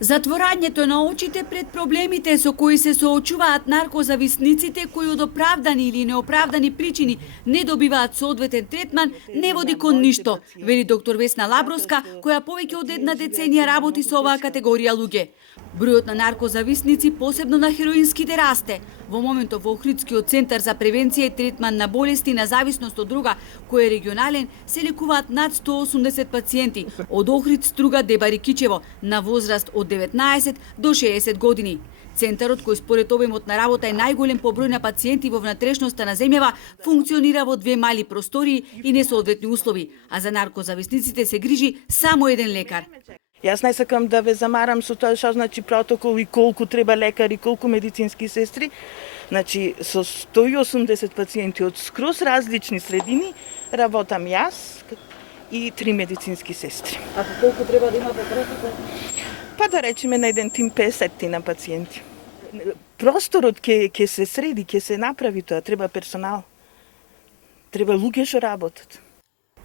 Затворањето на очите пред проблемите со кои се соочуваат наркозависниците кои од оправдани или неоправдани причини не добиваат соодветен третман не води кон ништо, вели доктор Весна Лабровска, која повеќе од една деценија работи со оваа категорија луѓе. Бројот на наркозависници, посебно на хероинските, расте. Во моментов во Охридскиот центар за превенција и третман на болести на зависност од дрога, кој е регионален, се лекуваат над 180 пациенти од Охрид, Струга, Дебар и Кичево на возраст од 19 до 60 години. Центарот, кој според обемот на работа е најголем по број на пациенти во внатрешноста на земјава, функционира во две мали простории и несоодветни услови, а за наркозависниците се грижи само еден лекар. Јас не сакам да ве замарам со тоа што значи протокол и колку треба лекари, колку медицински сестри. Значи со 180 пациенти од скроз различни средини работам јас и 3 медицински сестри. А колку треба да има по протокол? Па да речеме на еден тим 50 на пациенти. Просторот ќе се среди, ќе се направи тоа, треба персонал. Треба луѓе што работат.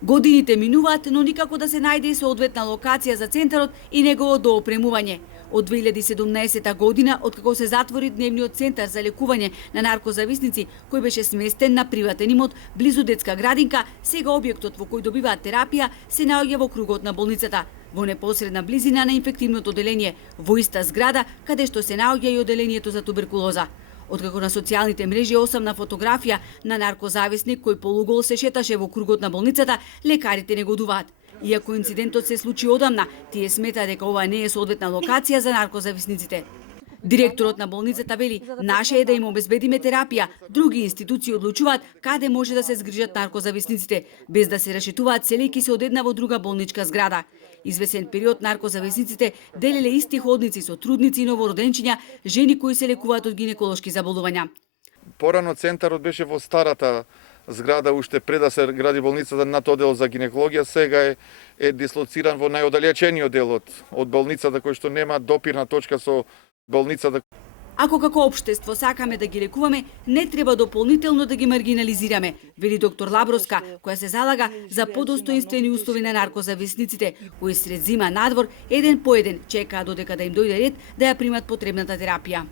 Годините минуваат, но никако да се најде соодветна локација за центарот и негово доопремување. Од 2017 година, откако се затвори дневниот центар за лекување на наркозависници, кој беше сместен на приватен имот близу детска градинка, сега објектот во кој добиваат терапија се наоѓа во кругот на болницата, во непосредна близина на инфективното оделение, во иста зграда каде што се наоѓа и оделението за туберкулоза. Откако на социјалните мрежи осамна фотографија на наркозависник кој полугол се шеташе во кругот на болницата, лекарите негодуваат. Иако инцидентот се случи одамна, тие сметаат дека ова не е соодветна локација за наркозависниците. Директорот на болницата вели, наше е да им обезбедиме терапија, други институции одлучуваат каде може да се згрижат наркозависниците, без да се решетуваат селејќи се од една во друга болничка зграда. Извесен период наркозависниците делеле исти ходници со трудници и новороденчиња, жени кои се лекуваат од гинеколошки заболувања. Порано центарот беше во старата зграда, уште пред да се гради болницата над оддел за гинекологија, сега е дислоциран во најоддалечениот дел од болницата, кој што нема допирна точка со болницата. Ако како општество сакаме да ги лекуваме, не треба дополнително да ги маргинализираме, вели доктор Лабровска, која се залага за подостоинствени услови на наркозависниците, кои сред зима надвор еден по еден чекаат додека да им дојде ред да ја примат потребната терапија.